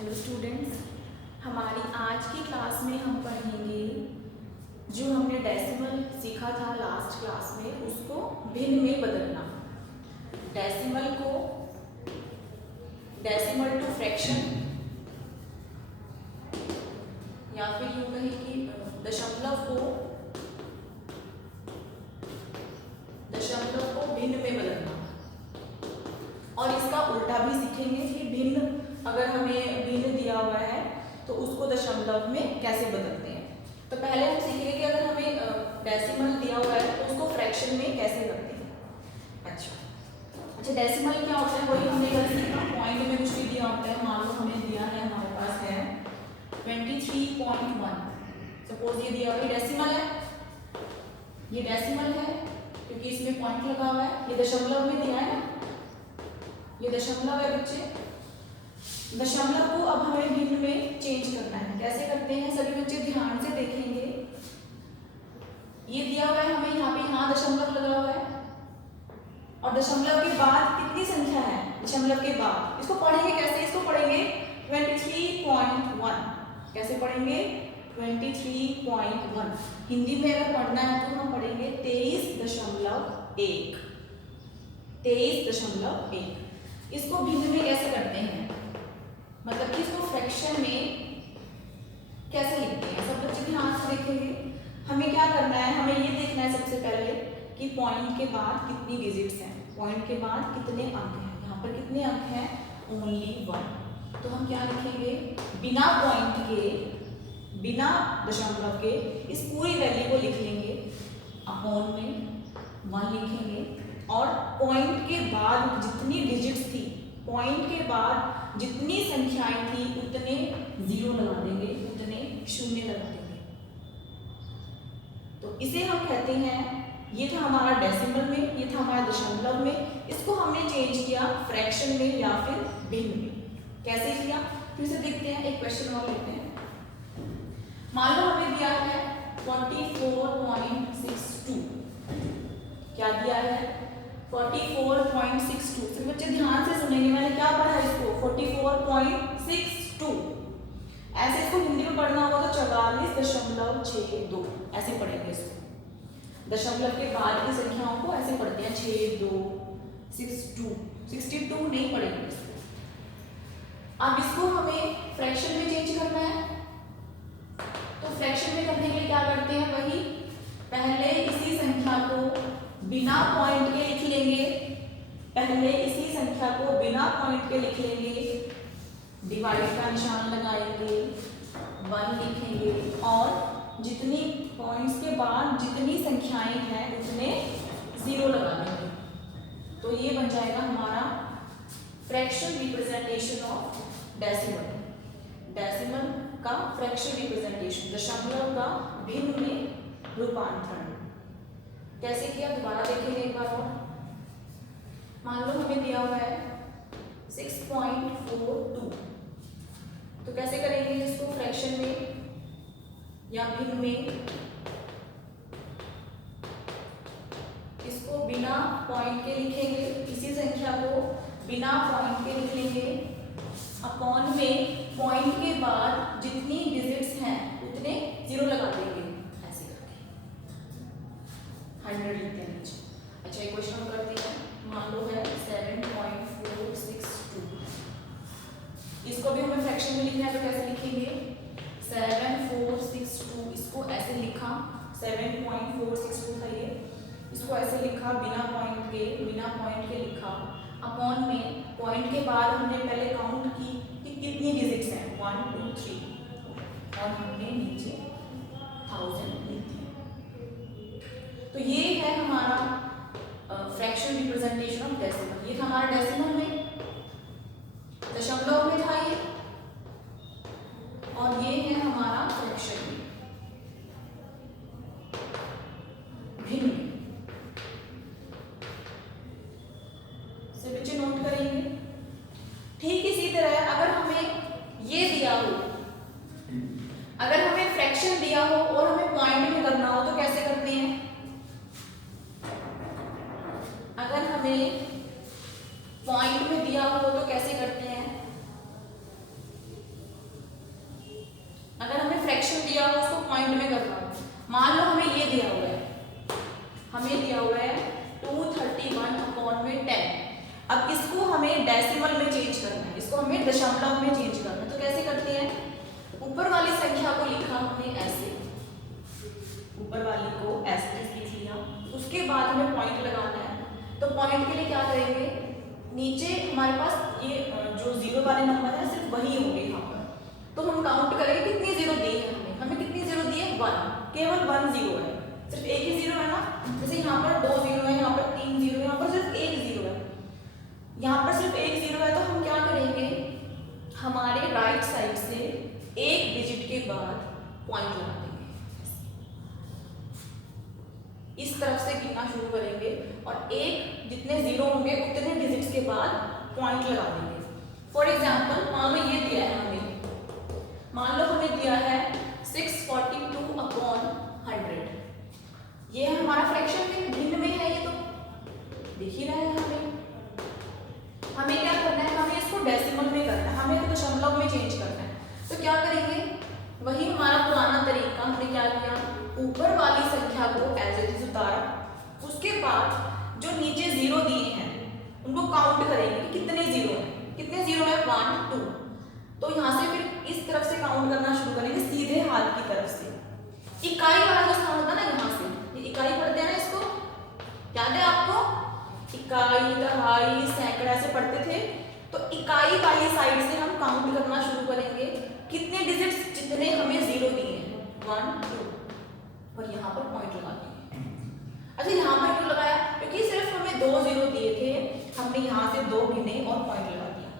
Hello students, हमारी आज की क्लास में हम पढ़ेंगे जो हमने डेसिमल सीखा था लास्ट क्लास में, उसको भिन्न में बदलना। डेसिमल को डेसिमल टू फ्रैक्शन या फिर यूँ कहें कि दशमलव को भिन्न में बदलना। और इसका उल्टा भी सीखेंगे कि भिन्न, अगर हमें भिन्न दिया हुआ है तो उसको दशमलव में कैसे बदलते हैं। तो पहले हम सीखेंगे कि अगर हमें डेसिमल दिया हुआ है तो उसको फ्रैक्शन में कैसे करते हैं। अच्छा, डेसिमल क्या होता है वही हमने कल सीखा। पॉइंट में कुछ भी दिया होता है, मान लो हमें दिया है, हमारे पास है 23.1। सपोज ये दिया हुआ डेसिमल है, ये डेसिमल है क्योंकि इसमें पॉइंट लगा हुआ है। ये दशमलव में दिया है ना, ये दशमलव है बच्चे। दशमलव को अब हमें भिन्न में चेंज करना है। कैसे करते हैं सभी बच्चे ध्यान से देखेंगे। ये दिया हुआ है हमें, यहाँ पे यहाँ दशमलव लगा हुआ है और दशमलव के बाद कितनी संख्या है, दशमलव के बाद। इसको पढ़ेंगे कैसे, इसको पढ़ेंगे 23.1। कैसे पढ़ेंगे 23.1। हिंदी में अगर पढ़ना है तो हम पढ़ेंगे 23.1। 23.1। इसको भिन्न में कैसे करते हैं, मतलब कि इसको फ्रैक्शन में कैसे लिखते हैं। सब बच्चे ध्यान से देखेंगे। हमें क्या करना है, हमें ये देखना है सबसे पहले कि पॉइंट के बाद कितनी डिजिट्स हैं, पॉइंट के बाद कितने अंक हैं। यहाँ पर कितने अंक हैं, ओनली 1। तो हम क्या लिखेंगे, बिना पॉइंट के, बिना दशमलव के इस पूरी वैल्यू को लिख लेंगे। अपॉन में 1 लिखेंगे और पॉइंट के बाद जितनी डिजिट्स थी, पॉइंट के बाद जितनी संख्याएं थी उतने 0 लगा देंगे, उतने 0 लगा देंगे। तो इसे हम कहते हैं, ये था हमारा डेसिमल में, ये था हमारा दशमलव में। इसको हमने चेंज किया फ्रैक्शन में या फिर भिन्न में। कैसे किया फिर से देखते हैं। एक क्वेश्चन और लेते हैं। मान लो हमें दिया है 44.62। क्या दिया है 44.62। तो बच्चे ध्यान से सुनेंगे, मैंने क्या पढ़ा है इसको 44.62। ऐसे इसको हिंदी में पढ़ना होगा तो 44.62 ऐसे पढ़ेंगे इसको। दशमलव के बाद की संख्याओं को ऐसे पढ़ते हैं 62, 62 नहीं पढ़ेंगे इसको। अब इसको हमें फ्रैक्शन में चेंज करना है। तो फ्रैक्शन में करने के लिए क्या करते हैं, वही पहले इसी संख्या को बिना पॉइंट के लिख लेंगे। पहले इसी संख्या को बिना पॉइंट के लिख लेंगे, डिवाइड का निशान लगाएंगे, 1 लिखेंगे और जितनी पॉइंट्स के बाद जितनी संख्याएं हैं उतने 0 लगा देंगे। तो ये बन जाएगा हमारा fraction representation of decimal. Decimal का फ्रैक्शन रिप्रेजेंटेशन, दशमलव का भिन्न में रूपांतरण। कैसे किया दोबारा देखेंगे एक बार और। मान लो हमें दिया हुआ है 6.42। तो कैसे करेंगे इसको फ्रैक्शन में या भिन्न में। इसको बिना पॉइंट के लिखेंगे, इसी संख्या को बिना पॉइंट के लिख लेंगे। अपॉन में पॉइंट के बाद जितनी डिजिट्स हैं उतने 0 लगा देंगे। ऐसे करके 100 लिखते हैं नीचे। अच्छा, एक क्वेश्चन हम करते हैं। मान लो है 7.462। इसको भी हमें फ्रैक्शन में लिखना है तो कैसे लिखेंगे 7.462। इसको ऐसे लिखा, 7.462 था ये, इसको ऐसे लिखा बिना पॉइंट के लिखा। अपॉन में पॉइंट के बाद हमने पहले काउंट की कि कितनी डिजिट्स हैं, 1 2 3 और हमने नीचे 1000 लिख दिया। तो ये है हमारा फ्रैक्शन रिप्रेजेंटेशन ऑफ डेसिमल। ये था हमारा डेसिमल में, दशमलव में था ये, और ये है हमारा फ्रैक्शन में, भिन्न। से बच्चे नोट करेंगे। ठीक इसी तरह अगर हमें ये दिया हो, अगर हमें फ्रैक्शन दिया हो और हमें पॉइंट में करना हो तो कैसे करते हैं। अगर हमें पॉइंट में दिया हो तो कैसे करते हैं, अब इसको हमें डेसिमल में चेंज करना है, इसको हमें दशमलव में चेंज करना है। तो कैसे करते हैं, ऊपर वाली संख्या को लिखा हमने ऐसे, ऊपर वाली को ऐसे लिख लिया, उसके बाद हमें पॉइंट लगाना है। तो पॉइंट के लिए क्या करेंगे, नीचे हमारे पास ये जो जीरो वाले नंबर है सिर्फ वही होंगे यहाँ पर। तो हम काउंट करेंगे कितने जीरो दिए हैं हमें कितनी जीरो दिए, 1, केवल 1 जीरो है, सिर्फ एक ही जीरो है ना। जैसे यहाँ पर 2 जीरो है, यहाँ पर 3 जीरो है, यहाँ पर सिर्फ 1 जीरो है, यहाँ पर सिर्फ 1 जीरो है। तो हम क्या करेंगे, हमारे राइट साइड से एक डिजिट के बाद पॉइंट लगा देंगे, इस तरफ से गिनना शुरू करेंगे और एक जितने जीरो होंगे उतने डिजिट्स के बाद पॉइंट लगा देंगे। फॉर एग्जांपल मान लो ये दिया है हमें, मान लो हमें दिया है 642/100, ये है हमारा फ्रैक्शन में, भिन्न में है, ये तो दिख ही रहा है हमें क्या करना है, हमें इसको डेसिमल में करना है, हमें तो दशमलव में चेंज करना है। तो क्या करेंगे, वही हमारा पुराना तरीका, हमने क्या किया, ऊपर वाली संख्या को एज इट इज उतारा, उसके बाद जो नीचे जीरो दिए हैं उनको काउंट करेंगे कि कितने जीरो हैं, कितने जीरो है, 1 2। तो यहाँ से फिर इस तरफ से काउंट करना शुरू करेंगे, सीधे हाथ की तरफ से। इकाई वाला जो स्थान होता है ना, यहाँ से ये इकाई पढ़ते हैं ना, इसको याद है आपको, इकाई, दहाई, सैकड़ा ऐसे पढ़ते थे। तो इकाई वाली साइड से हम काउंट करना शुरू करेंगे, कितने डिजिट्स जितने हमें जीरो दिए हैं, 1 2, और यहाँ पर पॉइंट लगा देंगे। अच्छा यहाँ पर क्यों लगाया, क्योंकि सिर्फ हमें 2 जीरो दिए थे, हमने यहाँ से 2 गिने और पॉइंट लगा दिया।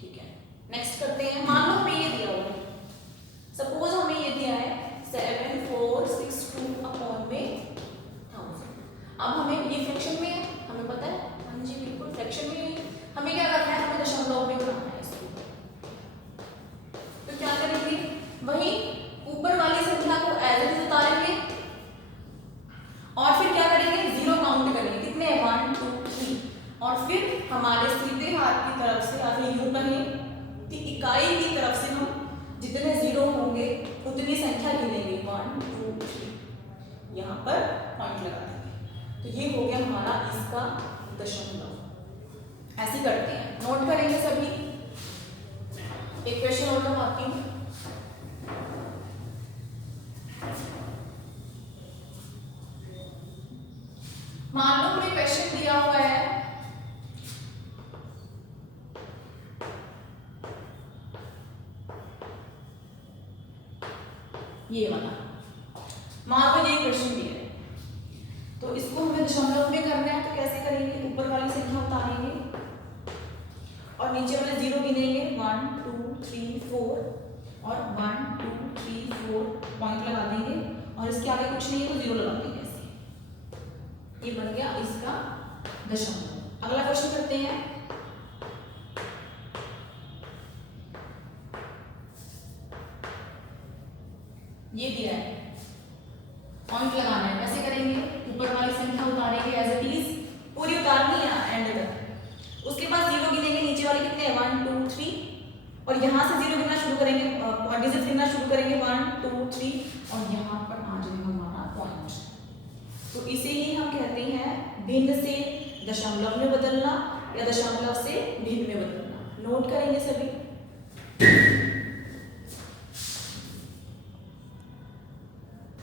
ठीक है, नेक्स्ट करते हैं। मान लो हमें ये दिया हुआ है, सपोज हमें ये दिया है 7462/1000। अब हमें ये फ्रैक्शन में है, हमें पता है, हाँ जी बिल्कुल फ्रैक्शन में है, हमें क्या करना है, हमें दशमलव में बनाना है इसको। तो क्या करेंगे, वही ऊपर वाली संख्या को एज इट इज उतारेंगे और फिर क्या करेंगे, जीरो काउंट करेंगे, कितने 1 2 3, और फिर हमारे सीधे हाथ की तरफ से, या फिर यूं कहें कि इकाई की तरफ से हम जितने जीरो होंगे उतनी संख्या गिनेंगे, 1 2 3, यहाँ पर पॉइंट लगा देंगे। तो ये हो गया हमारा इसका दशमलव। ऐसे करते हैं, नोट करेंगे सभी। एक क्वेश्चन और करवाती हूँ, मान लो हमें क्वेश्चन दिया हुआ है ये वाला, मान लो ये क्वेश्चन दिया है, तो इसको हमें दशमलव में करना है। तो कैसे करेंगे, ऊपर वाली संख्या उतारेंगे और नीचे वाले जीरो गिनेंगे, 1 2 3 4, और 1 2 3 4 पॉइंट लगा देंगे, और इसके आगे कुछ नहीं है तो जीरो लगा देंगे ऐसे। ये बन गया इसका दशमलव। अगला क्वेश्चन करते हैं। ये दिया है, पॉइंट लगाना है, कैसे करेंगे, ऊपर वाली संख्या उतारेंगे एज इट इज, पूरी उतारनी है एंड तक, उसके बाद जीरो गिनेंगे, नीचे वाले कितने हैं, 1 2 3, और यहाँ से जीरो गिनना शुरू करेंगे, डिजिट गिनना शुरू करेंगे, 1 2 3, और यहाँ पर आ जाएगा हमारा पॉइंट। तो इसे ही हम कहते हैं भिन्न से दशमलव में बदलना या दशमलव से भिन्न में बदलना। नोट करेंगे सभी।